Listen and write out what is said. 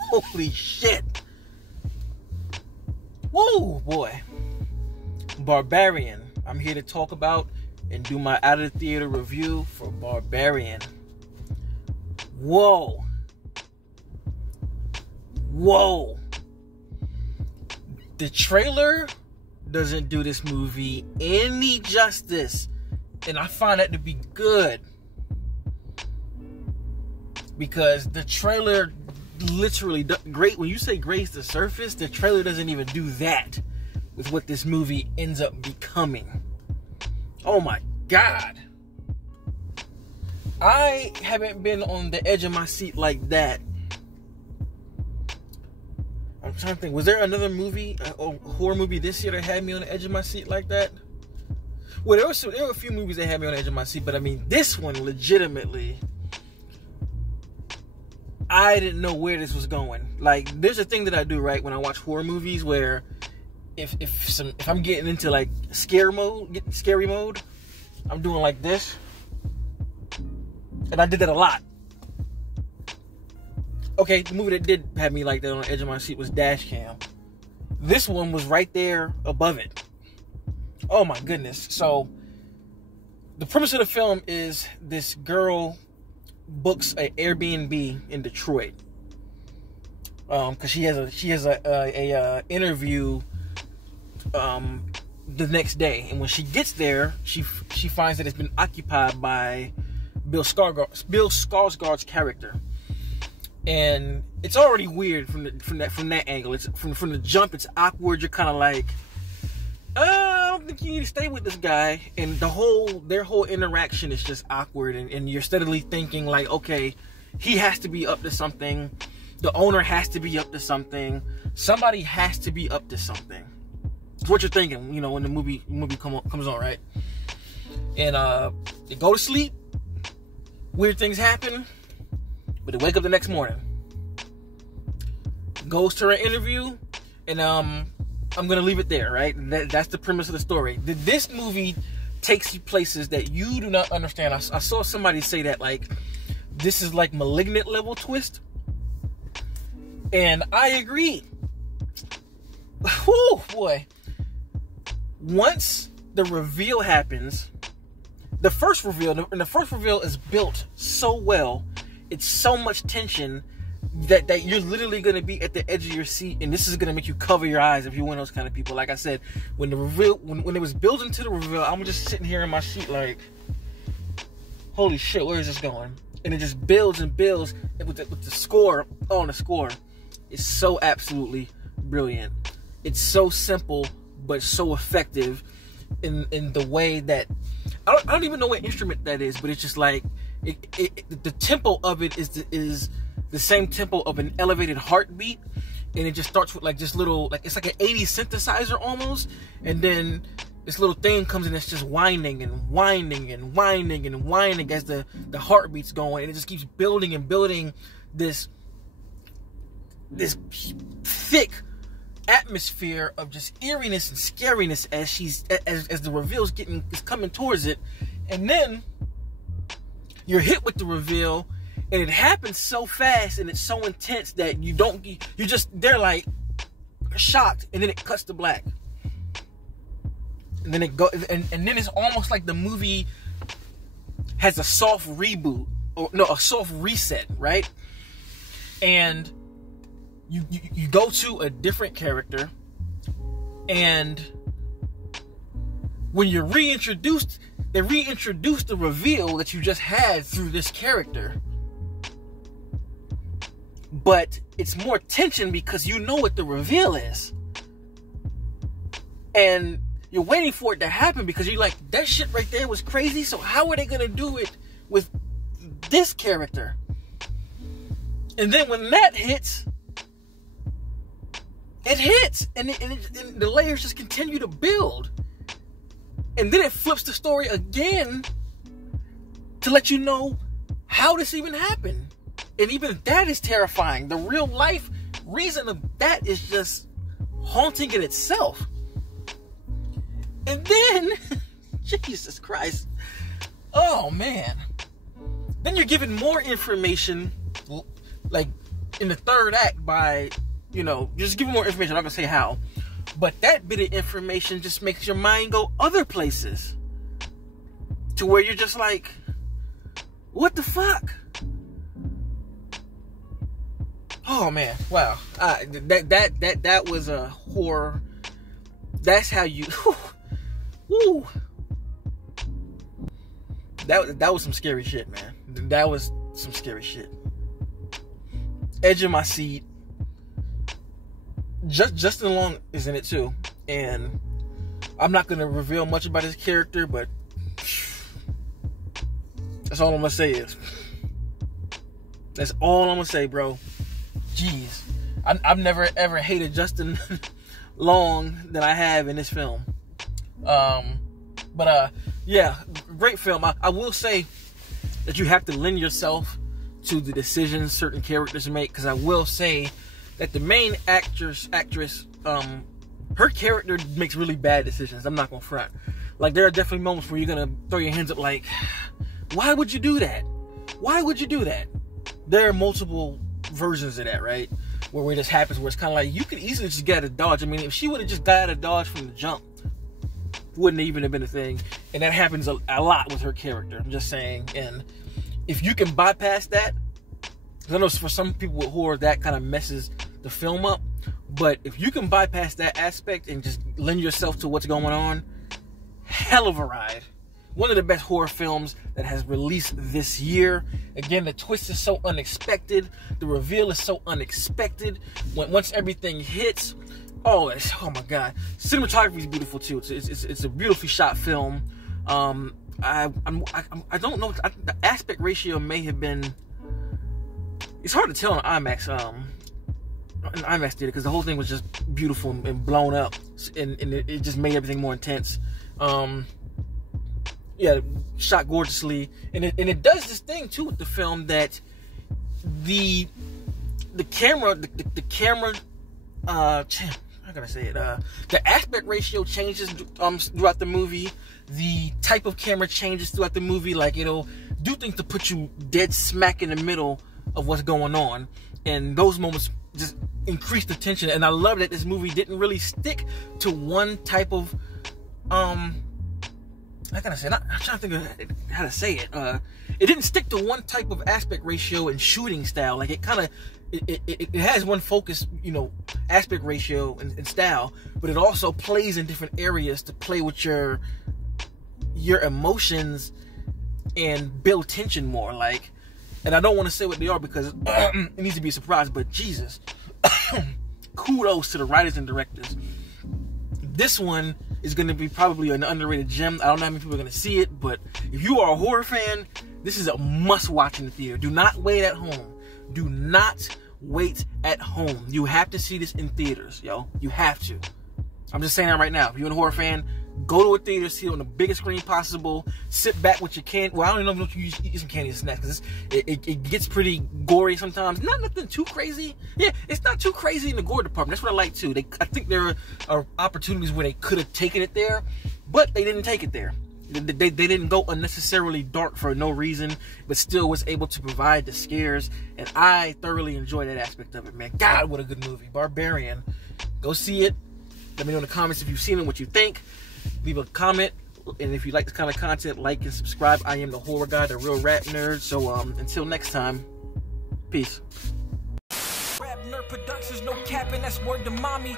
Holy shit. Woo, boy. Barbarian. I'm here to talk about and do my out of the theater review for Barbarian. Whoa. The trailer doesn't do this movie any justice, and I find that to be good, because the trailer literally, great, when you say graze the surface, the trailer doesn't even do that with what this movie ends up becoming. Oh my God. I haven't been on the edge of my seat like that. I'm trying to think, was there another movie, a horror movie this year that had me on the edge of my seat like that? Well, there were a few movies that had me on the edge of my seat, but I mean, this one legitimately, I didn't know where this was going. Like, there's a thing that I do, right, when I watch horror movies where if I'm getting into like scary mode, I'm doing like this. And I did that a lot. Okay, the movie that did have me like that on the edge of my seat was Dashcam. This one was right there above it. Oh my goodness. So the premise of the film is this girl books an Airbnb in Detroit, because she has a interview the next day, and when she gets there, she finds that it's been occupied by Bill Skarsgård's character, and it's already weird from that angle. It's from the jump. It's awkward. You're kind of like, I don't think you need to stay with this guy, and their whole interaction is just awkward, and you're steadily thinking like, okay, he has to be up to something, the owner has to be up to something, somebody has to be up to something. It's what you're thinking, when the movie comes on, right? And they go to sleep, weird things happen, but they wake up the next morning, goes to her interview, and I'm going to leave it there, right? That's the premise of the story. This movie takes you places that you do not understand. I saw somebody say that, like, this is like Malignant level twist. And I agree. Whew, boy. Once the reveal happens, the first reveal is built so well. It's so much tension that you're literally going to be at the edge of your seat, and this is going to make you cover your eyes if you're one of those kind of people. Like I said, when the reveal, when it was building to the reveal, I'm just sitting here in my seat like, holy shit, where is this going? And it just builds and builds with the score. Oh, and the score is so absolutely brilliant. It's so simple but so effective in the way that I don't even know what instrument that is, but it's just like the tempo of it is the same tempo of an elevated heartbeat, and it just starts with like this little, like, it's like an 80s synthesizer almost, and then this little thing comes in that's just whining and whining and whining and whining as the heartbeat's going, and it just keeps building and building this thick atmosphere of just eeriness and scariness as the reveal is coming towards it. And then you're hit with the reveal, and it happens so fast and it's so intense that they're like shocked, and then it cuts to black, and then and then it's almost like the movie has a soft reboot, or no, a soft reset, right? And you go to a different character, and when you're reintroduced, they reintroduce the reveal that you just had through this character. But it's more tension because you know what the reveal is. And you're waiting for it to happen because you're like, that shit right there was crazy, so how are they going to do it with this character? And then when that hits, it hits, and the layers just continue to build. And then it flips the story again to let you know how this even happened. And even that is terrifying. The real life reason of that is just haunting in itself. And then, Jesus Christ, oh man. Then you're given more information, like in the third act by, you know, just giving more information. I'm not gonna say how, but that bit of information just makes your mind go other places, to where you're just like, what the fuck? Oh man, wow. That was a horror. That's how you. Woo. That was some scary shit, man. That was some scary shit. Edge of my seat. Justin Long is in it too, and I'm not gonna reveal much about his character, but that's all I'm gonna say is. That's all I'm gonna say, bro. Jeez, I've never ever hated Justin Long than I have in this film. Yeah, great film. I will say that you have to lend yourself to the decisions certain characters make, because I will say that the main actress, her character makes really bad decisions. I'm not gonna front. Like, there are definitely moments where you're gonna throw your hands up like, why would you do that? Why would you do that? There are multiple versions of that, right? Where this happens, where it's kind of like, you could easily just get out of Dodge. I mean, if she would have just got out of Dodge from the jump, wouldn't even have been a thing. And that happens a lot with her character. I'm just saying. And if you can bypass that, because I know for some people with horror, that kind of messes the film up. But if you can bypass that aspect and just lend yourself to what's going on, hell of a ride. One of the best horror films that has released this year. Again, the twist is so unexpected. The reveal is so unexpected. Once everything hits, oh my God. Cinematography is beautiful too. It's a beautifully shot film. I don't know. The aspect ratio may have been. It's hard to tell in IMAX. In IMAX theater, because the whole thing was just beautiful and blown up, and it just made everything more intense. Yeah, shot gorgeously, and it does this thing too with the film that the camera, how can I say it? The aspect ratio changes throughout the movie. The type of camera changes throughout the movie. Like, it'll do things to put you dead smack in the middle of what's going on, and those moments just increase the tension. And I love that this movie didn't really stick to one type of how can I say it? I'm trying to think of how to say it. It didn't stick to one type of aspect ratio and shooting style. Like, it kind of it has one focus, you know, aspect ratio and style, but it also plays in different areas to play with your emotions and build tension more. Like, and I don't want to say what they are because it needs to be a surprise, but Jesus, kudos to the writers and directors. This one is going to be probably an underrated gem. I don't know how many people are going to see it, but if you are a horror fan, this is a must-watch in the theater. Do not wait at home. Do not wait at home. You have to see this in theaters, yo. You have to. I'm just saying that right now. If you're a horror fan, go to a theater, see it on the biggest screen possible. Sit back with your candy. Well, I don't even know if you eat some candy and snacks, because it gets pretty gory sometimes. Not nothing too crazy. Yeah, it's not too crazy in the gore department. That's what I like too. I think there are opportunities where they could have taken it there, but they didn't take it there. They didn't go unnecessarily dark for no reason, but still was able to provide the scares, and I thoroughly enjoy that aspect of it, man. God, what a good movie. Barbarian. Go see it. Let me know in the comments if you've seen it, what you think. Leave a comment, and if you like this kind of content, like and subscribe. I am the horror guy, the real rap nerd. So until next time, peace. RapNerd Productions, no capping, that's word to mommy.